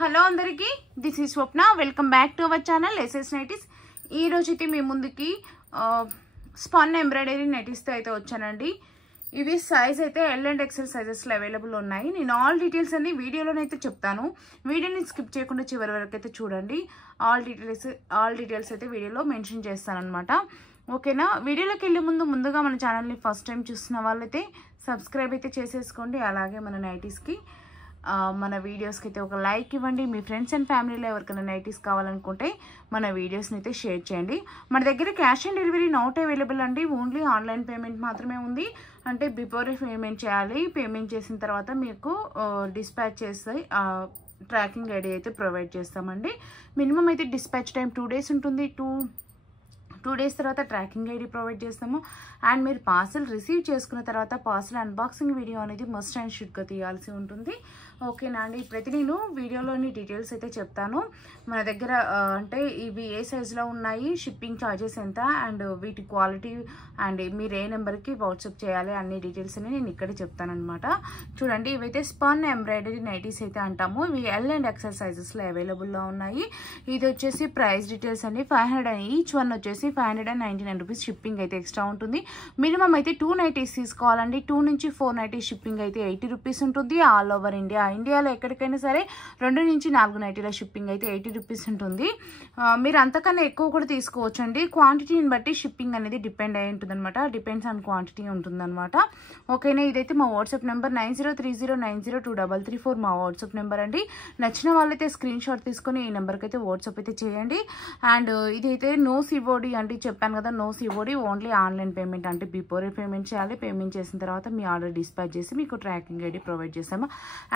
Hello అందరికీ, this is Swapna. Welcome back to our channel SS nighties. ఈ రోజు అయితే మీ ముందుకి స్పన్ ఎంబ్రాయిడరీ నైటీస్తో అయితే వచ్చానండి. ఇవి సైజ్ అయితే ఎల్ అండ్ ఎక్సెల్ సైజెస్లో అవైలబుల్ ఉన్నాయి. నేను ఆల్ డీటెయిల్స్ అన్ని వీడియోలోనైతే చెప్తాను. వీడియోని స్కిప్ చేయకుండా చివరి వరకు అయితే చూడండి. ఆల్ డీటెయిల్స్ అయితే వీడియోలో మెన్షన్ చేస్తాను అనమాట. ఓకేనా? వీడియోలోకి వెళ్ళే ముందుగా మన ఛానల్ని ఫస్ట్ టైం చూస్తున్న వాళ్ళైతే సబ్స్క్రైబ్ అయితే చేసేసుకోండి. అలాగే మన నైటీస్కి మన వీడియోస్కి అయితే ఒక లైక్ ఇవ్వండి. మీ ఫ్రెండ్స్ అండ్ ఫ్యామిలీలో ఎవరికైనా నైటీస్ కావాలనుకుంటే మన వీడియోస్ని అయితే షేర్ చేయండి. మన దగ్గర cash on delivery not available అండి. ఓన్లీ ఆన్లైన్ పేమెంట్ మాత్రమే ఉంది. అంటే బిఫోర్ పేమెంట్ చేయాలి. పేమెంట్ చేసిన తర్వాత మీకు డిస్పాచ్ చేస్తే ట్రాకింగ్ ఐడి అయితే ప్రొవైడ్ చేస్తామండి. మినిమం అయితే డిస్పాచ్ టైం 2 days ఉంటుంది. 2 days తర్వాత ట్రాకింగ్ ఐడి ప్రొవైడ్ చేస్తాము. అండ్ మీరు పార్సల్ రిసీవ్ చేసుకున్న తర్వాత పార్సల్ అన్బాక్సింగ్ వీడియో అనేది మస్ట్ అండ్ షుడ్గా తీయాల్సి ఉంటుంది. ఓకేనా అండి? ఇప్పుడైతే నేను వీడియోలోని డీటెయిల్స్ అయితే చెప్తాను. మన దగ్గర అంటే ఇవి ఏ సైజులో ఉన్నాయి, షిప్పింగ్ ఛార్జెస్ ఎంత, అండ్ వీటి క్వాలిటీ, అండ్ మీరు ఏ నెంబర్కి వాట్సాప్ చేయాలి అన్ని డీటెయిల్స్ అని నేను ఇక్కడే చెప్తానమాట. చూడండి, ఇవైతే స్పన్ ఎంబ్రాయిడరీ నైటీస్ అయితే అంటాము. ఇవి ఎల్ అండ్ ఎక్సెల్ సైజెస్లో అవైలబుల్లో ఉన్నాయి. ఇది వచ్చేసి ప్రైస్ డీటెయిల్స్ అండి. 500 ఈచ్ వన్ వచ్చేసి 599 రూపీస్ షిప్పింగ్ అయితే ఎక్స్ట్రా ఉంటుంది. మినిమం అయితే 2 నైటీస్ తీసుకోవాలండి. 2 నుంచి 4 నైటీస్ షిప్పింగ్ అయితే 80 రూపీస్ ఉంటుంది. ఆల్ ఓవర్ ఇండియాలో ఎక్కడికైనా సరే 2 నుంచి 4 నైటీల షిప్పింగ్ అయితే 80 రూపీస్ ఉంటుంది. మీరు అంతకన్నా ఎక్కువ కూడా తీసుకోవచ్చు అండి. క్వాంటిటీని బట్టి షిప్పింగ్ అనేది డిపెండ్ అయి ఉంటుంది అనమాట. డిపెండ్స్ ఆన్ క్వాంటిటీ ఉంటుందన్నమాట. ఓకేనా? ఇదైతే మా వాట్సాప్ నెంబర్ 9030902334 మా వాట్సాప్ నెంబర్ అండి. నచ్చిన వాళ్ళైతే స్క్రీన్ షాట్ తీసుకొని ఈ నెంబర్కి అయితే వాట్సాప్ అయితే చేయండి. అండ్ ఇదైతే నో సిఓడి అంటే చెప్పాను కదా, no COD, only online payment. అంటే బిఫోర్ పేమెంట్ చేయాలి. పేమెంట్ చేసిన తర్వాత మీ ఆర్డర్ డిస్పాచ్ చేసి మీకు ట్రాకింగ్ ఐడి ప్రొవైడ్ చేస్తాము.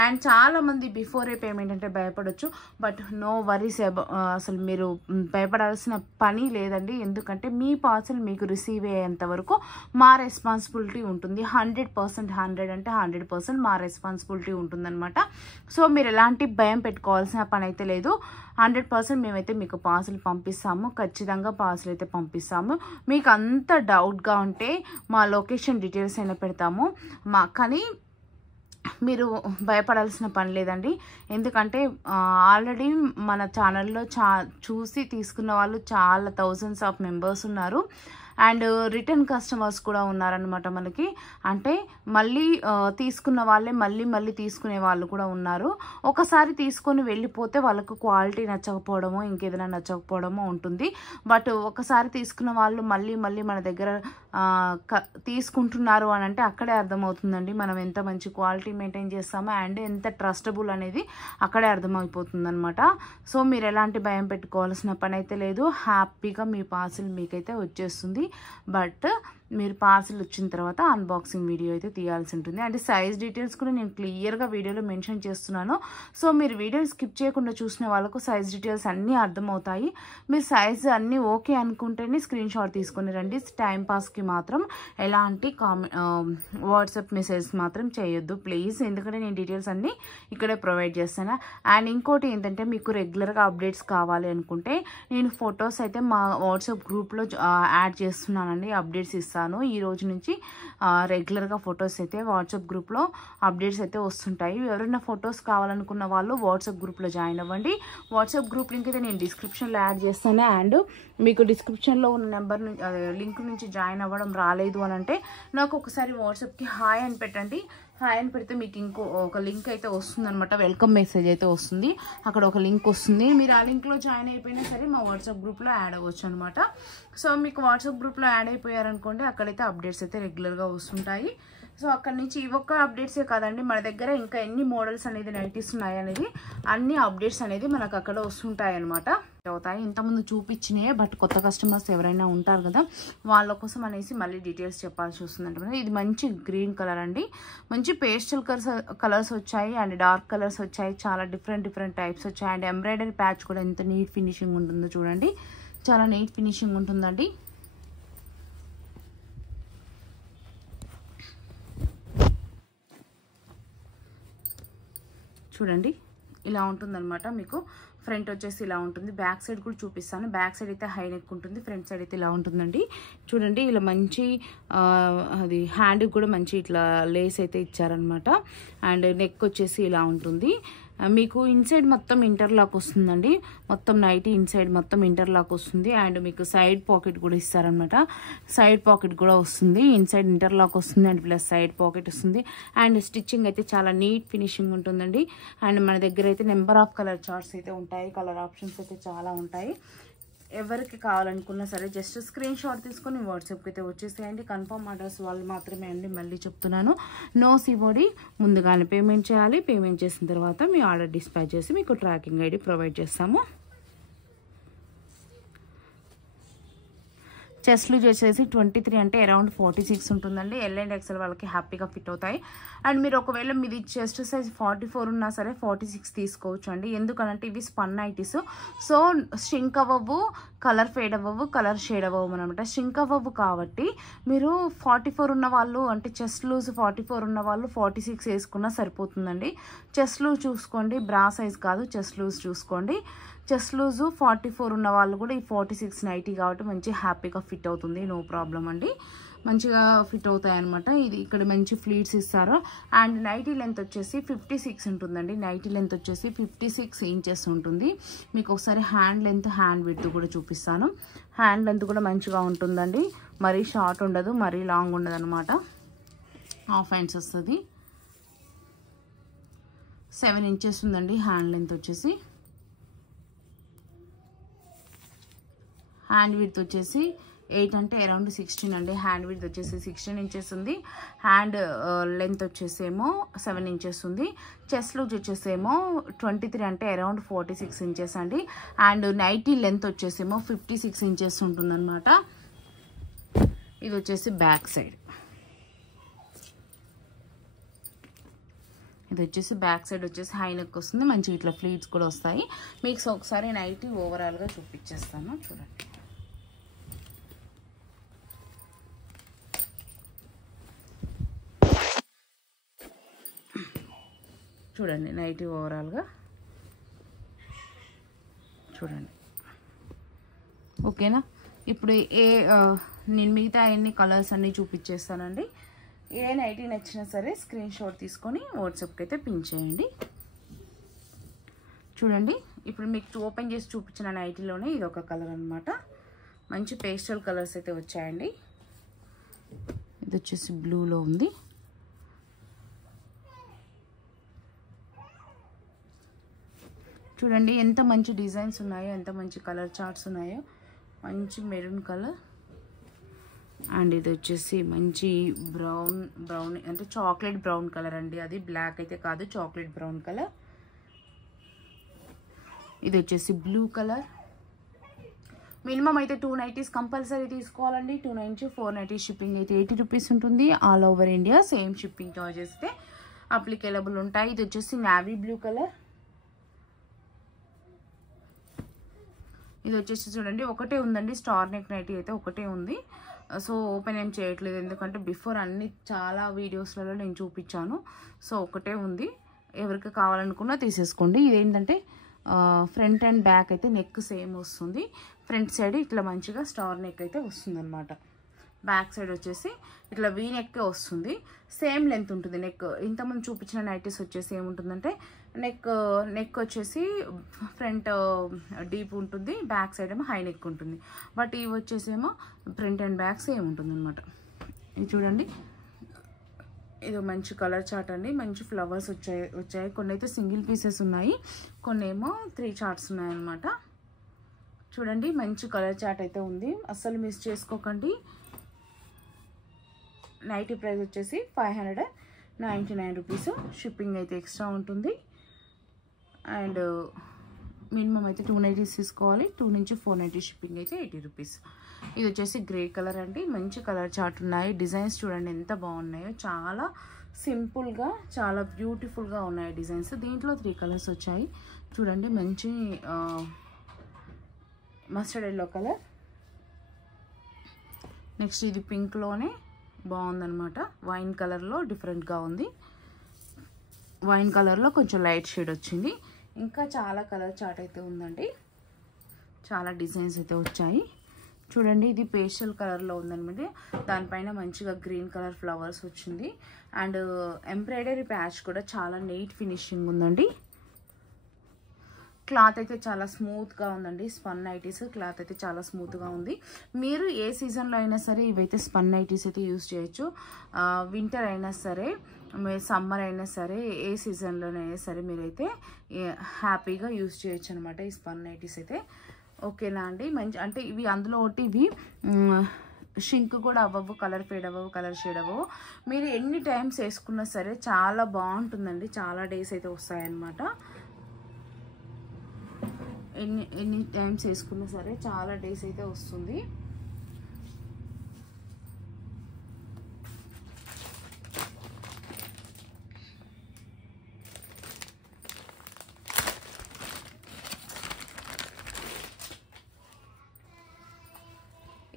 అండ్ చాలా మంది బిఫోరే పేమెంట్ అంటే భయపడవచ్చు. బట్ నో వరీస్, అసలు మీరు భయపడాల్సిన పని లేదండి. ఎందుకంటే మీ పార్సల్ మీకు రిసీవ్ అయ్యేంత వరకు మా రెస్పాన్సిబిలిటీ ఉంటుంది. 100% మా రెస్పాన్సిబిలిటీ ఉంటుందన్నమాట. సో మీరు ఎలాంటి భయం పెట్టుకోవాల్సిన పని అయితే లేదు. 100% మేమైతే మీకు పార్సల్ పంపిస్తాము. ఖచ్చితంగా పార్సల్ అయితే పంపిస్తాము. మీకు అంత డౌట్గా ఉంటే మా లొకేషన్ డీటెయిల్స్ అయినా పెడతాము. కానీ మీరు భయపడాల్సిన పని లేదండి. ఎందుకంటే ఆల్రెడీ మన ఛానల్లో చూసి తీసుకున్న వాళ్ళు చాలా థౌజండ్స్ ఆఫ్ మెంబర్స్ ఉన్నారు. అండ్ రిటర్న్ కస్టమర్స్ కూడా ఉన్నారనమాట మనకి. అంటే మళ్ళీ తీసుకున్న వాళ్ళే మళ్ళీ తీసుకునే వాళ్ళు కూడా ఉన్నారు. ఒకసారి తీసుకొని వెళ్ళిపోతే వాళ్ళకు క్వాలిటీ నచ్చకపోవడమో ఇంకేదైనా నచ్చకపోవడమో ఉంటుంది. బట్ ఒకసారి తీసుకున్న వాళ్ళు మళ్ళీ మన దగ్గర తీసుకుంటున్నారు అని అంటే అక్కడే అర్థమవుతుందండి మనం ఎంత మంచి క్వాలిటీ మెయింటైన్ చేస్తామో అండ్ ఎంత ట్రస్టబుల్ అనేది అక్కడే అర్థమైపోతుంది అనమాట. సో మీరు ఎలాంటి భయం పెట్టుకోవాల్సిన పని అయితే లేదు. హ్యాపీగా మీ పార్సిల్ మీకైతే వచ్చేస్తుంది. బట్ మీరు పార్సిల్ వచ్చిన తర్వాత అన్బాక్సింగ్ వీడియో అయితే తీయాల్సి ఉంటుంది. అంటే సైజ్ డీటెయిల్స్ కూడా నేను క్లియర్గా వీడియోలో మెన్షన్ చేస్తున్నాను. సో మీరు వీడియోని స్కిప్ చేయకుండా చూసిన వాళ్ళకు సైజ్ డీటెయిల్స్ అన్నీ అర్థమవుతాయి. మీరు సైజ్ అన్నీ ఓకే అనుకుంటేనే స్క్రీన్ షాట్ తీసుకొని రండి. టైం పాస్కి మాత్రం ఎలాంటి వాట్సాప్ మెసేజ్ మాత్రం చేయొద్దు ప్లీజ్. ఎందుకంటే నేను డీటెయిల్స్ అన్నీ ఇక్కడే ప్రొవైడ్ చేస్తాను. అండ్ ఇంకోటి ఏంటంటే మీకు రెగ్యులర్గా అప్డేట్స్ కావాలి అనుకుంటే నేను ఫొటోస్ అయితే మా వాట్సాప్ గ్రూప్లో యాడ్ చేస్తున్నానండి. అప్డేట్స్ ఇస్తాను. ఈ రోజు నుంచి రెగ్యులర్గా ఫొటోస్ అయితే వాట్సాప్ గ్రూప్లో అప్డేట్స్ అయితే వస్తుంటాయి. ఎవరైనా ఫొటోస్ కావాలనుకున్న వాళ్ళు వాట్సాప్ గ్రూప్లో జాయిన్ అవ్వండి. వాట్సాప్ గ్రూప్ లింక్ అయితే నేను డిస్క్రిప్షన్లో యాడ్ చేస్తాను. అండ్ మీకు డిస్క్రిప్షన్లో ఉన్న నెంబర్ లింక్ నుంచి జాయిన్ అవ్వడం రాలేదు అని అంటే నాకు ఒకసారి వాట్సాప్కి హాయ్ అని పెట్టండి. హాయ్ అని పెడితే మీకు ఒక లింక్ అయితే వస్తుంది అనమాట. వెల్కమ్ మెసేజ్ అయితే వస్తుంది. అక్కడ ఒక లింక్ వస్తుంది. మీరు ఆ లింక్లో జాయిన్ అయిపోయినా సరే మా వాట్సాప్ గ్రూప్లో యాడ్ అవ్వచ్చు అనమాట. సో మీకు వాట్సాప్ గ్రూప్లో యాడ్ అయిపోయారనుకోండి, అక్కడైతే అప్డేట్స్ అయితే రెగ్యులర్గా వస్తుంటాయి. సో అక్కడ నుంచి ఈ ఒక్క అప్డేట్సే కాదండి, మన దగ్గర ఇంకా ఎన్ని మోడల్స్ అనేది నైటీస్ ఉన్నాయి అనేది అన్ని అప్డేట్స్ అనేది మనకు అక్కడ వస్తుంటాయి అనమాట. అవుతాయి ఇంతకుముందు చూపించినాయి. బట్ కొత్త కస్టమర్స్ ఎవరైనా ఉంటారు కదా, వాళ్ళ కోసం అనేసి మళ్ళీ డీటెయిల్స్ చెప్పాల్సి వస్తుంది. ఇది మంచి గ్రీన్ కలర్ అండి. మంచి పేస్టల్ కలర్స్ వచ్చాయి అండ్ డార్క్ కలర్స్ వచ్చాయి. చాలా డిఫరెంట్ టైప్స్ వచ్చాయి. అండ్ ఎంబ్రాయిడరీ ప్యాచ్ కూడా ఎంత నీట్ ఫినిషింగ్ ఉంటుందో చూడండి. చాలా నీట్ ఫినిషింగ్ ఉంటుందండి. చూడండి ఇలా ఉంటుందన్నమాట. మీకు ఫ్రంట్ వచ్చేసి ఇలా ఉంటుంది. బ్యాక్ సైడ్ కూడా చూపిస్తాను. బ్యాక్ సైడ్ అయితే హై నెక్ ఉంటుంది. ఫ్రంట్ సైడ్ అయితే ఇలా ఉంటుందండి. చూడండి ఇలా మంచి అది హ్యాండ్ కూడా మంచి ఇట్లా లేస్ అయితే ఇచ్చారనమాట. అండ్ నెక్ వచ్చేసి ఇలా ఉంటుంది. మీకు ఇన్సైడ్ మొత్తం ఇంటర్లాక్ వస్తుందండి. మొత్తం నైటీ ఇన్సైడ్ మొత్తం ఇంటర్లాక్ వస్తుంది. అండ్ మీకు సైడ్ పాకెట్ కూడా ఇస్తారనమాట. సైడ్ పాకెట్ కూడా వస్తుంది. ఇన్సైడ్ ఇంటర్లాక్ వస్తుంది అండ్ ప్లస్ సైడ్ పాకెట్ వస్తుంది. అండ్ స్టిచ్చింగ్ అయితే చాలా నీట్ ఫినిషింగ్ ఉంటుందండి. అండ్ మన దగ్గర అయితే నెంబర్ ఆఫ్ కలర్ చార్ట్స్ అయితే ఉంటాయి. కలర్ ఆప్షన్స్ అయితే చాలా ఉంటాయి. ఎవరికి కావాలనుకున్నా సరే జస్ట్ స్క్రీన్ షాట్ తీసుకొని వాట్సాప్కి అయితే వచ్చేసేయండి. కన్ఫర్మ్ అడ్రస్ వాళ్ళు మాత్రమే అండి. మళ్ళీ చెప్తున్నాను, నో సివోడి. ముందుగానే పేమెంట్ చేయాలి. పేమెంట్ చేసిన తర్వాత మీ ఆర్డర్ డిస్పాచ్ చేసి మీకు ట్రాకింగ్ ఐడి ప్రొవైడ్ చేస్తాము. చెస్ట్ లూజ్ వచ్చేసి 23 అంటే అరౌండ్ 46 ఉంటుందండి. ఎల్ అండ్ ఎక్సెల్ వాళ్ళకి హ్యాపీగా ఫిట్ అవుతాయి. అండ్ మీరు ఒకవేళ మీది చెస్ట్ సైజ్ 44 ఉన్నా సరే 46 తీసుకోవచ్చు అండి. ఎందుకనంటే ఇవి స్పన్ నైటీస్. సో షింక్ అవ్వవు, కలర్ ఫేడ్ అవ్వవు, కలర్ షేడ్ అవ్వవు అనమాట. షింక్ అవ్వవు కాబట్టి మీరు 44 ఉన్న వాళ్ళు అంటే చెస్ట్ లూజ్ 44 ఉన్న వాళ్ళు 46 వేసుకున్నా సరిపోతుందండి. చెస్ట్ లూజ్ చూసుకోండి, బ్రా సైజ్ కాదు, చెస్ట్ లూజ్ చూసుకోండి. చెస్ట్ లూజు 44 ఉన్న వాళ్ళు కూడా ఈ 46 నైటీ కాబట్టి మంచి హ్యాపీగా ఫిట్ అవుతుంది. నో ప్రాబ్లం అండి, మంచిగా ఫిట్ అవుతాయి అనమాట. ఇది ఇక్కడ మంచి ఫ్లీట్స్ ఇస్తారు. అండ్ నైటీ లెంత్ వచ్చేసి 56 ఉంటుందండి. నైటీ లెంత్ వచ్చేసి 56 ఇంచెస్ ఉంటుంది. మీకు ఒకసారి హ్యాండ్ లెంత్, హ్యాండ్ విడ్త్ కూడా చూపిస్తాను. హ్యాండ్ లెంత్ కూడా మంచిగా ఉంటుందండి. మరీ షార్ట్ ఉండదు, మరీ లాంగ్ ఉండదు అనమాట. హాఫ్ హ్యాండ్స్ వస్తుంది. 7 ఇంచెస్ ఉందండి హ్యాండ్ లెంత్ వచ్చేసి. హ్యాండ్ విడ్త్ వచ్చేసి 8 అంటే అరౌండ్ 16 అండి. హ్యాండ్ విడ్త్ వచ్చేసి 16 ఇంచెస్ ఉంది. హ్యాండ్ లెంత్ వచ్చేసేమో 7 ఇంచెస్ ఉంది. చెస్ట్ లూజ్ వచ్చేసేమో 23 అంటే అరౌండ్ 46 ఇంచెస్ అండి. అండ్ నైటీ లెంత్ వచ్చేసేమో 56 ఇంచెస్ ఉంటుందన్నమాట. ఇది వచ్చేసి బ్యాక్ సైడ్. ఇది వచ్చేసి బ్యాక్ సైడ్ వచ్చేసి హై నెక్ వస్తుంది. మంచిగా ఇట్లా ఫ్లీట్స్ కూడా వస్తాయి. మీకు ఒకసారి నైటీ ఓవరాల్గా చూపించేస్తాను చూడండి. చూడండి నైటీ ఓవరాల్గా చూడండి. ఓకేనా? ఇప్పుడు నేను మిగతా ఎన్ని కలర్స్ అన్నీ చూపించేస్తానండి. ఏ నైటీ నచ్చినా సరే స్క్రీన్ షాట్ తీసుకొని వాట్సాప్కి అయితే పిన్ చేయండి. చూడండి ఇప్పుడు మీకు ఓపెన్ చేసి చూపించిన నైటీలోనే ఇది ఒక కలర్ అనమాట. మంచి పేస్టల్ కలర్స్ అయితే వచ్చాయండి. ఇది వచ్చేసి బ్లూలో ఉంది. చూడండి ఎంత మంచి డిజైన్స్ ఉన్నాయో, ఎంత మంచి కలర్ చార్ట్స్ ఉన్నాయో. మంచి మెరూన్ కలర్. అండ్ ఇది వచ్చేసి మంచి బ్రౌన్ అంటే చాక్లెట్ బ్రౌన్ కలర్ అండి. అది బ్లాక్ అయితే కాదు, చాక్లెట్ బ్రౌన్ కలర్. ఇది వచ్చేసి బ్లూ కలర్. మినిమం అయితే 2 నైటీస్ కంపల్సరీ తీసుకోవాలండి. 2 నుంచి 4 నైటీస్ షిప్పింగ్ అయితే 80 రూపీస్ ఉంటుంది. All over India same shipping charges అయితే అప్లికేబుల్ ఉంటాయి. ఇది వచ్చేసి నావీ బ్లూ కలర్. ఇది వచ్చేసి చూడండి ఒకటే ఉందండి. స్టార్ నెక్ నైటీ అయితే ఒకటే ఉంది. సో ఓపెన్ ఏం చేయట్లేదు, ఎందుకంటే బిఫోర్ అన్ని చాలా వీడియోస్లలో నేను చూపించాను. సో ఒకటే ఉంది. ఎవరికి కావాలనుకున్నా తీసేసుకోండి. ఇదేంటంటే ఫ్రంట్ అండ్ బ్యాక్ అయితే నెక్ సేమ్ వస్తుంది. ఫ్రంట్ సైడ్ ఇట్లా మంచిగా స్టార్ నెక్ అయితే వస్తుంది అనమాట. బ్యాక్ సైడ్ వచ్చేసి ఇట్లా వీ నెక్ వస్తుంది. సేమ్ లెంత్ ఉంటుంది నెక్. ఇంతకుముందు చూపించిన నైటీస్ వచ్చేసి ఏముంటుందంటే నెక్ వచ్చేసి ఫ్రంట్ డీప్ ఉంటుంది, బ్యాక్ సైడ్ ఏమో హై నెక్ ఉంటుంది. బట్ ఇవి వచ్చేసేమో ఫ్రంట్ అండ్ బ్యాక్ సేమ్ ఉంటుంది అనమాట. ఇది చూడండి, ఇది మంచి కలర్ చార్ట్ అండి. మంచి ఫ్లవర్స్ వచ్చాయి. కొన్ని అయితే సింగిల్ పీసెస్ ఉన్నాయి, కొన్ని ఏమో 3 చార్ట్స్ ఉన్నాయన్నమాట. చూడండి మంచి కలర్ చార్ట్ అయితే ఉంది, అస్సలు మిస్ చేసుకోకండి. నైటీ ప్రైస్ వచ్చేసి 599 రూపీస్. షిప్పింగ్ అయితే ఎక్స్ట్రా ఉంటుంది. అండ్ మినిమం అయితే 2 నైటీస్ తీసుకోవాలి. 2 నుంచి 4 నైటీస్ షిప్పింగ్ అయితే 80 రూపీస్. ఇది వచ్చేసి గ్రే కలర్ అండి. మంచి కలర్ చార్ట్ ఉన్నాయి. డిజైన్స్ చూడండి ఎంత బాగున్నాయో. చాలా సింపుల్గా చాలా బ్యూటిఫుల్గా ఉన్నాయి డిజైన్స్. దీంట్లో 3 కలర్స్ వచ్చాయి చూడండి. మంచి మస్టర్డ్ ఎల్లో కలర్. నెక్స్ట్ ఇది పింక్లోనే బాగుందనమాట. వైన్ కలర్లో డిఫరెంట్గా ఉంది. వైన్ కలర్లో కొంచెం లైట్ షేడ్ వచ్చింది. ఇంకా చాలా కలర్ చార్ట్ అయితే ఉందండి. చాలా డిజైన్స్ అయితే వచ్చాయి చూడండి. ఇది పేస్టల్ కలర్లో ఉందనమాట. దానిపైన మంచిగా గ్రీన్ కలర్ ఫ్లవర్స్ వచ్చింది. అండ్ ఎంబ్రాయిడరీ ప్యాచ్ కూడా చాలా నీట్ ఫినిషింగ్ ఉందండి. క్లాత్ అయితే చాలా స్మూత్గా ఉందండి. స్పన్ నైటీస్ క్లాత్ అయితే చాలా స్మూత్గా ఉంది. మీరు ఏ సీజన్లో అయినా సరే ఇవైతే స్పన్ నైటీస్ అయితే యూజ్ చేయొచ్చు. వింటర్ అయినా సరే, సమ్మర్ అయినా సరే, ఏ సీజన్లోనైనా సరే మీరైతే హ్యాపీగా యూజ్ చేయొచ్చు అనమాట ఈ స్పన్ నైటీస్ అయితే. ఓకేనా అండి. మంచి అంటే ఇవి అందులో ఒకటి ఇవి షింక్ కూడా అవ్వవు, కలర్ ఫేడ్ అవ్వవు, కలర్ షేడ్ అవ్వవు. మీరు ఎన్ని టైమ్స్ వేసుకున్నా సరే చాలా బాగుంటుందండి. చాలా డేస్ అయితే వస్తాయన్నమాట. ఎన్ని టైమ్స్ వేసుకున్నా సరే చాలా డేస్ అయితే వస్తుంది.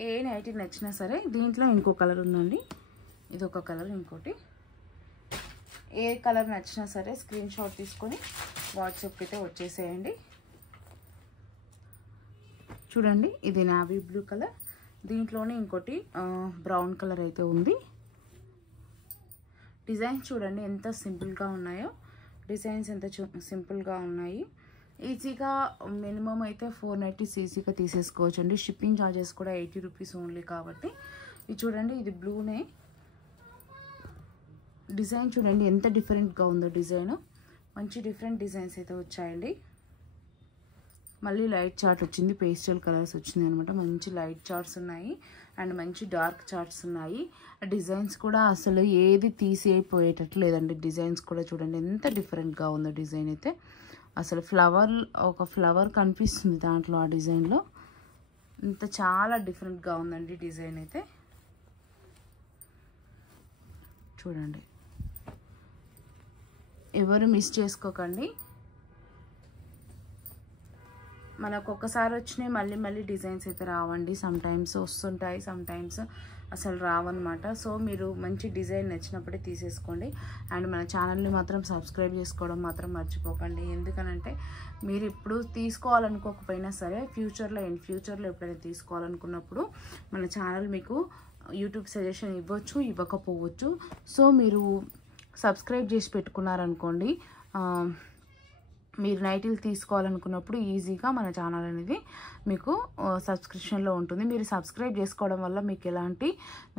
ఏ నైటీ నచ్చినా సరే దీంట్లో ఇంకో కలర్ ఉందండి. ఇది ఒక కలర్, ఇంకోటి ఏ కలర్ నచ్చినా సరే స్క్రీన్ షాట్ తీసుకొని వాట్సాప్కి అయితే వచ్చేసేయండి. చూడండి, ఇది నావీ బ్లూ కలర్, దీంట్లోనే ఇంకోటి బ్రౌన్ కలర్ అయితే ఉంది. డిజైన్స్ చూడండి ఎంత సింపుల్గా ఉన్నాయో. డిజైన్స్ ఎంత సింపుల్గా ఉన్నాయి. ఈజీగా మినిమం అయితే 490 ఈజీగా తీసేసుకోవచ్చు అండి. షిప్పింగ్ ఛార్జెస్ కూడా 80 రూపీస్ ఓన్లీ కాబట్టి. ఇది చూడండి, ఇది బ్లూనే. డిజైన్ చూడండి ఎంత డిఫరెంట్గా ఉందో. డిజైన్ మంచి డిఫరెంట్ డిజైన్స్ అయితే వచ్చాయండి. మళ్ళీ లైట్ చార్ట్ వచ్చింది, పేస్టల్ కలర్స్ వచ్చింది అనమాట. మంచి లైట్ చార్ట్స్ ఉన్నాయి అండ్ మంచి డార్క్ చార్ట్స్ ఉన్నాయి. డిజైన్స్ కూడా అసలు ఏది తీసేయిపోయేటట్లు లేదండి. డిజైన్స్ కూడా చూడండి ఎంత డిఫరెంట్గా ఉందో. డిజైన్ అయితే అసలు ఒక ఫ్లవర్ కనిపిస్తుంది దాంట్లో, ఆ డిజైన్లో. ఇంత చాలా డిఫరెంట్గా ఉందండి డిజైన్ అయితే. చూడండి, ఎవరు మిస్ చేసుకోకండి. మనకు ఒక్కసారి వచ్చినాయి మళ్ళీ మళ్ళీ డిజైన్స్ అయితే రావండి. సమ్టైమ్స్ వస్తుంటాయి, సమ్టైమ్స్ అసలు రావన్నమాట. సో మీరు మంచి డిజైన్ నచ్చినప్పుడే తీసేసుకోండి. అండ్ మన ఛానల్ని మాత్రం సబ్స్క్రైబ్ చేసుకోవడం మాత్రం మర్చిపోకండి. ఎందుకనంటే మీరు ఇప్పుడు తీసుకోవాలనుకోకపోయినా సరే ఫ్యూచర్లో ఎప్పుడైనా తీసుకోవాలనుకున్నప్పుడు మన ఛానల్ మీకు యూట్యూబ్ సజెషన్ ఇవ్వచ్చు, ఇవ్వకపోవచ్చు. సో మీరు సబ్స్క్రైబ్ చేసి పెట్టుకున్నారనుకోండి, మీరు నైటీలు తీసుకోవాలనుకున్నప్పుడు ఈజీగా మన ఛానల్ అనేది మీకు సబ్స్క్రిప్షన్లో ఉంటుంది. మీరు సబ్స్క్రైబ్ చేసుకోవడం వల్ల మీకు ఎలాంటి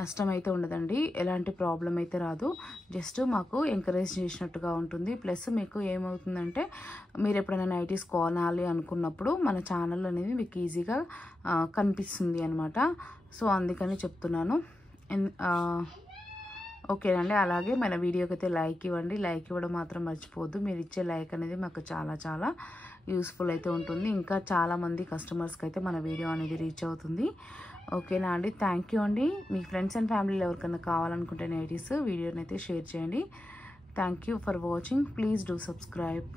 నష్టం అయితే ఉండదండి, ఎలాంటి ప్రాబ్లం అయితే రాదు. జస్ట్ మాకు ఎంకరేజ్ చేసినట్టుగా ఉంటుంది. ప్లస్ మీకు ఏమవుతుందంటే మీరు ఎప్పుడైనా నైటీస్ కొనాలి అనుకున్నప్పుడు మన ఛానల్ అనేది మీకు ఈజీగా కనిపిస్తుంది అనమాట. సో అందుకని చెప్తున్నాను. ఓకేనండి. అలాగే మన వీడియోకి అయితే లైక్ ఇవ్వండి. లైక్ ఇవ్వడం మాత్రం మర్చిపోవద్దు. మీరు ఇచ్చే లైక్ అనేది మాకు చాలా చాలా యూస్ఫుల్ అయితే ఉంటుంది. ఇంకా చాలామంది కస్టమర్స్కి అయితే మన వీడియో అనేది రీచ్ అవుతుంది. ఓకేనా అండి. థ్యాంక్ యూ అండి. మీ ఫ్రెండ్స్ అండ్ ఫ్యామిలీలో ఎవరికైనా కావాలనుకుంటే నైటీస్ వీడియోని అయితే షేర్ చేయండి. Thank you for watching. Please do subscribe.